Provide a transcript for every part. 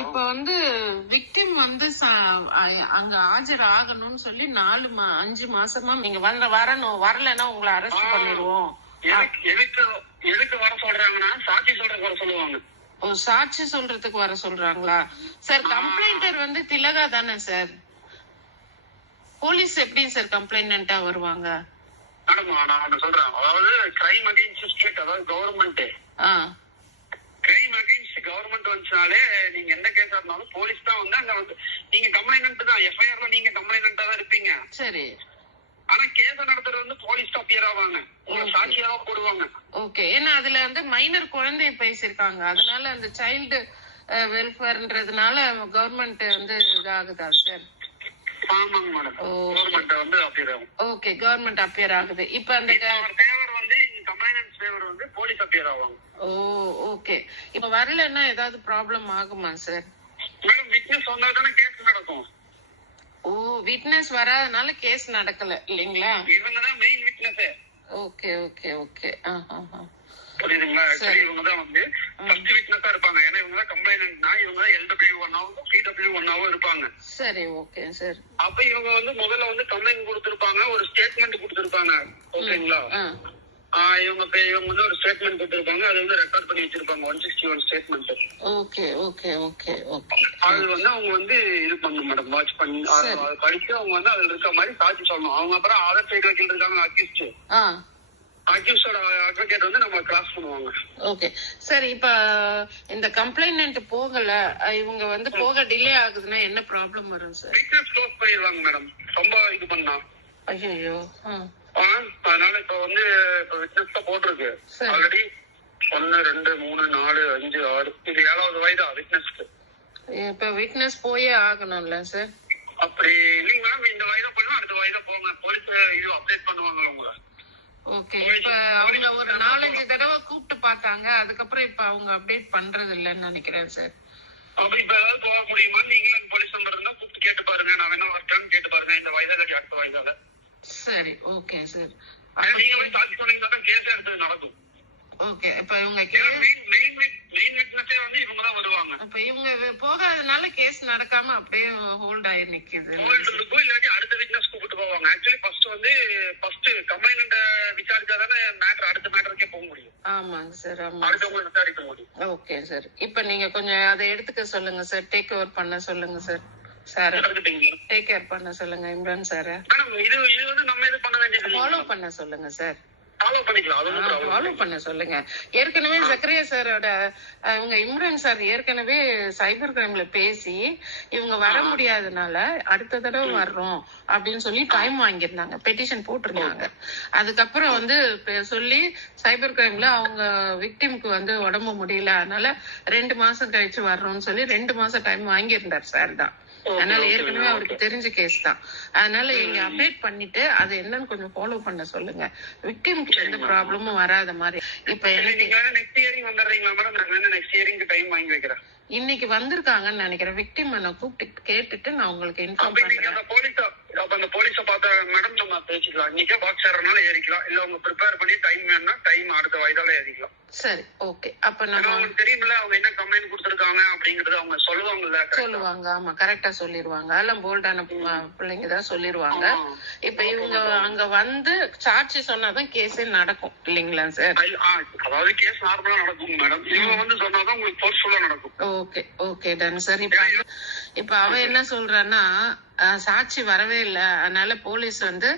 இப்ப வந்து விக்டிம் வந்து அங்க ஆஜர் ஆகணும்னு சொல்லி நாலு அஞ்சு மாசமா நீங்க வர வரணும் வரலைன்னா உங்களை அரெஸ்ட். பண்ணிடுவோம். எதுக்கு எதுக்கு வர சொல்றாங்கன்னா சாட்சி சொல்றதுக்கு வர சொல்லுவாங்க. ஓ சாட்சி சொல்றதுக்கு வர சொல்றாங்களா? சார் கம்ப்ளைண்டர் வந்து திலகா தானே சார்? போலீஸ் எப்படி சார் கம்ப்ளைண்டா வருவாங்க? மேடம் நான் சொல்றேன். அதாவது கிரைம் அகைன்ஸ்ட் ஸ்டேட் அதாவது கவர்மெண்ட் கவர்மெண்ட் வந்துச்சுனாலே நீங்க எந்த கேஸா இருந்தாலும் போலீஸ் தான் வந்து அங்க வந்து நீங்க கம்ப்ளைண்ட் தான். எஃப்ஐஆர்ல நீங்க கம்ப்ளைண்டா தான் இருப்பீங்க. சரி. ஆனா கேஸ நடத்துறது வந்து போலீஸ் அப்பியர் ஆவாங்க. உங்களை Okay. சாட்சியாவா போடுவாங்க. ஓகே ஏன்னா அதுல வந்து மைனர் குழந்தைய பேசியிருக்காங்க. அதனால அந்த சைல்டு வெல்ஃபேர்ன்றதுனால கவர்மெண்ட் வந்து இதாகுதா சார். ஆமாங்க மேடம். கவர்மெண்ட் வந்து அப்பியர் ஆகும். ஓகே கவர்மெண்ட் அப்பியர் ஆகுது. இப்ப அந்த ஃபேவர் வந்து கம்ப்ளைண்ட் ஃபேவர் வந்து போலீஸ் அப்பியர் ஆவாங்க. ஓ ஓகே இப்ப வரலன்னா ஏதாவது ப்ராப்ளம் ஆகுமா சார் மேடம் விட்னஸ் வந்தா தானே கேஸ் நடக்கும். ஓ விட்னஸ் வராதனால கேஸ் நடக்கல இல்லைங்களா? இவங்க தான் main witness okay okay okay புரியுதுங்களா? சரி. இவங்க தான் வந்து ஃபர்ஸ்ட் விட்னஸா இருப்பாங்க. ஏன்னா இவங்க தான் கம்ப்ளைண்ட்னா இவங்க தான் எல்டபிள்யூ ஒன்னாவும் சிடபிள்யூ ஒன்னாவும் இருப்பாங்க. சரி ஓகே சார் அப்ப இவங்க வந்து முதல்ல வந்து கம்ப்ளைண்ட் கொடுத்திருப்பாங்க ஒரு ஸ்டேட்மெண்ட் கொடுத்திருப்பாங்க. ஓகேங்களா? இவங்க இவங்க வந்து ஒரு ஸ்டேட்மெண்ட் கொடுத்திருப்பாங்க அது வந்து ரெக்கார்ட் பண்ணி வச்சிருப்பாங்க. One sixty one statement okay okay okay okay. அது வந்து அவங்க வந்து இது பண்ணணும் மேடம் வாட்ச் பண்ணி படிச்சு அவங்க வந்து அதுல இருக்க மாதிரி சாட்சி சொல்லணும். அவங்க அப்புறம் அதர் சைடு வக்கீல் இருக்காங்க அக்யூஸ்ட் அக்யூஸ்டோட அட்வொகேட் வந்து நம்ம கிராஸ் பண்ணுவாங்க. ஓகே. சார் இப்ப இந்த கம்ப்ளைண்ட் போகல. இவங்க வந்து போக டிலே ஆகுதுன்னா என்ன ப்ராப்ளம் வரும் சார் விட்னஸ் க்ளோஸ் பண்ணிடுவாங்க மேடம் ரொம்ப இது பண்ணா. ஐயோ அதனால இப்ப வந்து இப்ப விட்னஸ் போட்டிருக்கு. ஆல்ரெடி ஒன்னு ரெண்டு மூணு நாலு அஞ்சு ஆறு இது ஏழாவது வயதா விட்னஸ்க்கு இப்ப விட்னஸ் போயே ஆகணும்ல சார் அப்படி இல்லைங்க மேடம் இந்த வயதா பண்ணா அடுத்த வயதா போங்க. போலீஸ் இது அப்டேட் பண்ணுவாங்க உங்களை? ஓகே இப்ப அவங்க ஒரு நாலஞ்சு தடவை கூப்பிட்டு பார்த்தாங்க அதுக்கப்புறம் இப்ப அவங்க அப்டேட் பண்றது இல்லைன்னு நினைக்கிறேன் சார் அப்ப இப்ப ஏதாவது போக முடியுமா நீங்களும் போலீஸ் நம்பர் இருந்தா கூப்பிட்டு கேட்டு பாருங்க. நான் வேணா வரட்டான்னு கேட்டு பாருங்க இந்த இல்லாட்டி அடுத்த வயதால சரி ஓகே சார். நீங்க போய் சாட்சி சொன்னீங்கன்னா தான் கேஸ் எடுத்தது நடக்கும். ஓகே இப்ப இவங்க வந்து இவங்க போகாதனால கேஸ் நடக்காம அப்படியே ஹோல்ட் ஆகி நிக்குது. அடுத்த விட்னஸ் கூப்பிட்டு போவாங்க. ஆக்சுவலி ஃபர்ஸ்ட் வந்து ஃபர்ஸ்ட் கம்ப்ளைண்ட் விசாரிச்சா தானே மேட்டர் அடுத்த மேட்டருக்கே போக முடியும். ஆமாங்க சார் ஆமா அடுத்தவங்க விசாரிக்க முடியும். ஓகே சார் இப்ப நீங்க கொஞ்சம் அதை எடுத்துக்க சொல்லுங்க சார் டேக் ஓவர் பண்ண சொல்லுங்க சார் சார். டேக் கேர் பண்ண சொல்லுங்க இம்ரான் சார். மேடம் இது இது வந்து நம்ம இது பண்ண வேண்டியது ஃபாலோ பண்ண சொல்லுங்க சார். ஃபாலோ பண்ண சொல்லுங்க. ஏற்கனவே சக்கரையா சாரோட இவங்க இம்ரான் சார் ஏற்கனவே சைபர் கிரைம்ல பேசி இவங்க வர முடியாதனால அடுத்த தடவை வர்றோம் அப்படின்னு சொல்லி டைம் வாங்கியிருந்தாங்க. பெட்டிஷன் போட்டிருந்தாங்க. அதுக்கப்புறம் வந்து சொல்லி சைபர் கிரைம்ல அவங்க விக்டிம்க்கு வந்து உடம்பு முடியல. அதனால ரெண்டு மாசம் கழிச்சு வர்றோம்னு சொல்லி ரெண்டு மாசம் டைம் வாங்கியிருந்தார் சார் தான். அதனால ஏற்கனவே. அவருக்கு தெரிஞ்ச கேஸ் தான். அதனால நீங்க அப்டேட் பண்ணிட்டு அது என்னன்னு கொஞ்சம் ஃபாலோ பண்ண சொல்லுங்க. விக்டிம்க்கு எந்த ப்ராப்ளமும் வராத மாதிரி. இப்ப நெக்ஸ்ட் இயரிங் வந்துடுறீங்களா மேடம் நான் நெக்ஸ்ட் இயரிங்க்கு டைம் வாங்கி வைக்கிறேன். இன்னைக்கு வந்திருக்காங்கன்னு நினைக்கிறேன். விக்டிம் நான் கூப்பிட்டு கேட்டுட்டு நான் உங்களுக்கு இன்ஃபார்ம் பண்றேன். அந்த போலீஸ அப்ப அந்த போலீஸ பார்த்தா மேடம் நம்ம பேசிக்கலாம். இன்னைக்கே பாக்ஸ் ஏறனால ஏறிக்கலாம். இல்ல அவங்க ப்ரிப்பேர் பண்ணி டைம் வேணும்னா டைம் அடுத்த வயதால ஏறிக்கலாம். சரி ஓகே அப்ப நம்ம அவங்களுக்கு தெரியுமில்ல அவங்க என்ன கம்ப்ளைண்ட் கொடுத்துருக்காங்க அப்படிங்கறது அவங்க சொல்லுவாங்கல்ல? சொல்லுவாங்க ஆமா கரெக்டா சொல்லிருவாங்க. அதெல்லாம் போல்டான பிள்ளைங்க தான் சொல்லிருவாங்க. ஆமா. இப்ப இவங்க அங்க வந்து சாட்சி சொன்னாதான் கேஸே நடக்கும் இல்லைங்களா சார் அதாவது கேஸ் நார்மலா நடக்கும் மேடம் இவங்க வந்து சொன்னாதான் உங்களுக்கு ஃபோர்ஸ்ஃபுல்லா நடக்கும். ஓகே ஓகே டன் சார் இப்ப இப்ப அவ என்ன சொல்றான்னா சாட்சி வரவே இல்ல. அதனால போலீஸ் வந்து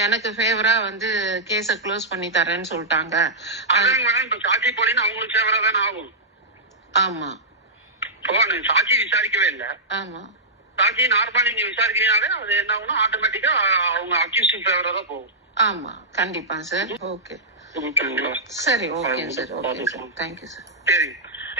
எனக்கு ஃபேவரா வந்து கேஸ க்ளோஸ் பண்ணி தரேன்னு சொல்லிட்டாங்க. சாட்சி போலின்னு அவங்களுக்கு ஃபேவரா தானே ஆகும். ஆமா. நீ சாட்சி விசாரிக்கவே இல்ல. ஆமா. சாட்சி நார்மலா நீங்க விசாரிக்கிறீங்கனாலே அது என்ன ஆகும்னா ஆட்டோமேட்டிக்கா அவங்க அக்யூஸ்டிங் ஃபேவரா தான் போகும். ஆமா. கண்டிப்பா சார் ஓகே சரி okay sir okay sir thank you sir சரி